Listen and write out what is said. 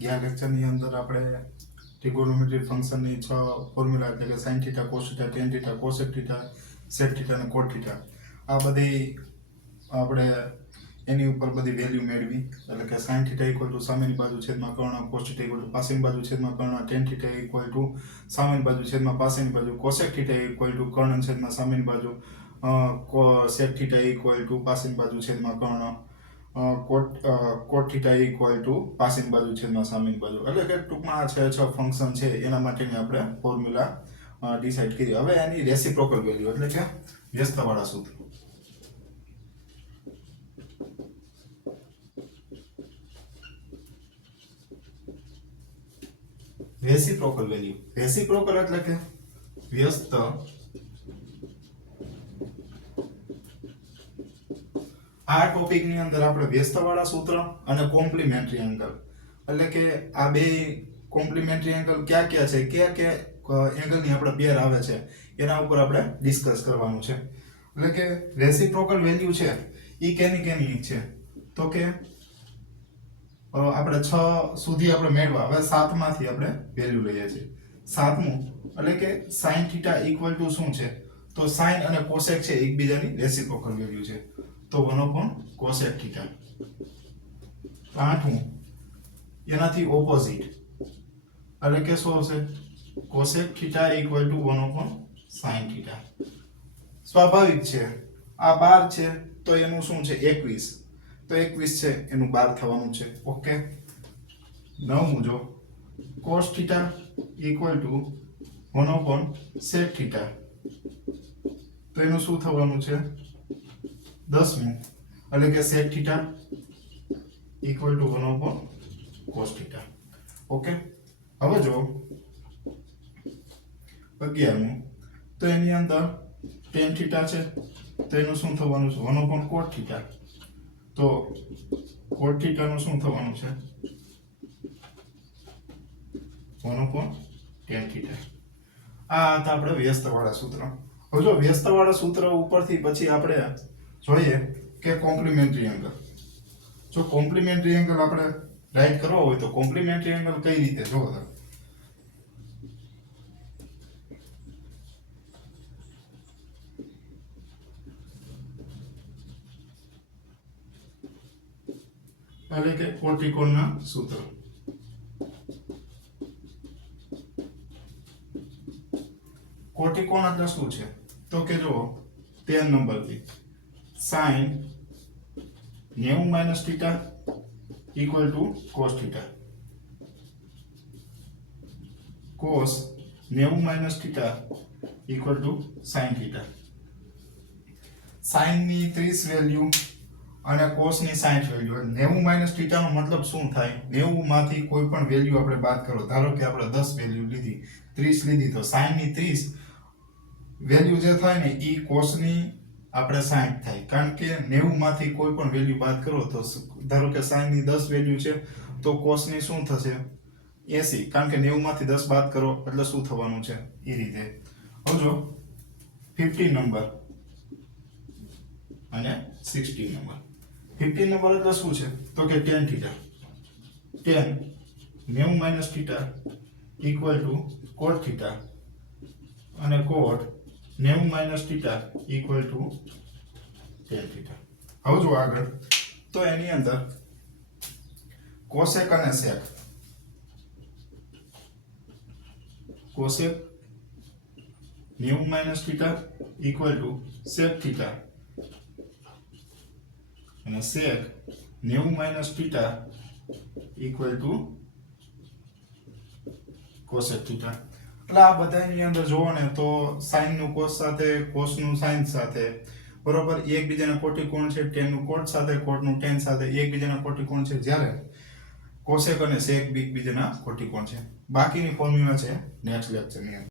ગયા લેક્ચરની અંદર આપણે ટ્રિગોનોમેટ્રી ફંક્શનની 6 ફોર્મ્યુલા એટલે કે sin θ cos θ tan θ cosec θ sec θ અને cot θ આ બધી આપણે એની ઉપર બધી વેલ્યુ મેળવી એટલે કે sin θ સામેની બાજુ છેદમાં કર્ણ cos θ પાછળની બાજુ છેદમાં કર્ણ tan θ સામેની બાજુ છેદમાં પાછળની બાજુ cosec θ કર્ણ છેદમાં સામેની બાજુ sec θ પાછળની બાજુ છેદમાં કર્ણ cot θ પાછળની બાજુ છેદમાં સામેની બાજુ એટલે કે ટૂંકમાં આ છ ફંક્શન છે એના માટેની આપણે ફોર્મ્યુલા ડિસાઈડ કરી. હવે એની રેસિપ્રોકલ વેલ્યુ એટલે કે વ્યસ્તવાળા સૂત્ર. રેસિપ્રોકલ વેલ્યુ, રેસિપ્રોકલ એટલે કે વ્યસ્ત આ ટોપિક ની અંદર આપણે વ્યસ્તવાળા સૂત્ર અને કોમ્પ્લિમેન્ટરી એંગલ એટલે કે આ બે કોમ્પ્લિમેન્ટરી એંગલ કયા કયા છે, કયા એંગલ ની આપણે પેર આવે છે એના ઉપર આપણે ડિસ્કસ કરવાનું છે. એટલે કે રેસિપ્રોકલ વેલ્યુ છે ઈ કેની છે તો કે આપણે 6 સુધી આપણે મેળવા. હવે 7 માંથી આપણે વેલ્યુ લઈએ છીએ. 7મું એટલે કે sin θ શું છે તો sin અને cosec છે એકબીજાની રેસિપ્રોકલ વેલ્યુ છે તો 1/cosec θ. 8મું એનાથી ઓપોઝિટ એટલે કે શું હશે cosec θ 1/sin θ. સ્વાભાવિક છે આ 12 છે તો એનું શું છે 21 તો 21 છે એનું 12 થવાનું છે. ઓકે. 9મું જો cos θ 1/sec θ તો એનું શું થવાનું છે 10મું એટલે કે sec θ 1/cos θ. ઓકે. હવે જો 11મું તો એની અંદર tan θ છે તો એનું શું થવાનું છે 1/cot θ તો cot θ નું શું થવાનું છે 1/tan θ. આ હતા આપણે વ્યસ્તવાળા સૂત્ર. હવે જો વ્યસ્તવાળા સૂત્ર ઉપરથી પછી આપણે જોઈએ કે કોમ્પ્લિમેન્ટરી એંગલ. જો કોમ્પ્લિમેન્ટરી એંગલ આપણે રાઈટ કરવો હોય તો કોમ્પ્લિમેન્ટરી એંગલ કઈ રીતે જોવો તો એટલે કે કોટિકોણના સૂત્ર. કોટિકોણ એટલે શું છે તો કે જો 10 નંબરથી sin 90 θ cos θ cos 90 θ sin θ. sin ની 30 વેલ્યુ અને cos ની 60 વેલ્યુ. 90 θ નો મતલબ શું થાય 90 માંથી કોઈ પણ વેલ્યુ આપણે બાદ કરો. ધારો કે આપણે 10 વેલ્યુ લીધી 30 લીધી તો sin ની 30 વેલ્યુ જે થાય ને ઈ cos ની આપણે 60 થાય. કારણ કે 90 માંથી કોઈ પણ વેલ્યુ બાદ કરો તો ધારો કે sin ની 10 વેલ્યુ છે તો cos ની શું થશે 80. કારણ કે 90 માંથી 10 બાદ કરો એટલે શું થવાનું છે એ રીતે. હવે જો 15 નંબર અને 16 નંબર. 15 નંબર એટલે શું છે તો કે tan θ. tan 90 θ cot θ અને cot 90 θ tan θ. હવે જો આગળ તો એની અંદર cosec અને sec. cosec 90 θ sec θ અને sec 90 θ cosec θ. એટલે આ બધાની અંદર જોવો ને તો sin નું cos સાથે cos નું sin સાથે બરોબર એકબીજાના કોટિકોણ છે. tan નું cot સાથે cot નું tan સાથે એકબીજાના કોટિકોણ છે જ્યારે cosec અને sec એકબીજાના કોટિકોણ છે. બાકીની ફોર્મ્યુલા છે નેક્સ્ટ લેક્ચરની અંદર.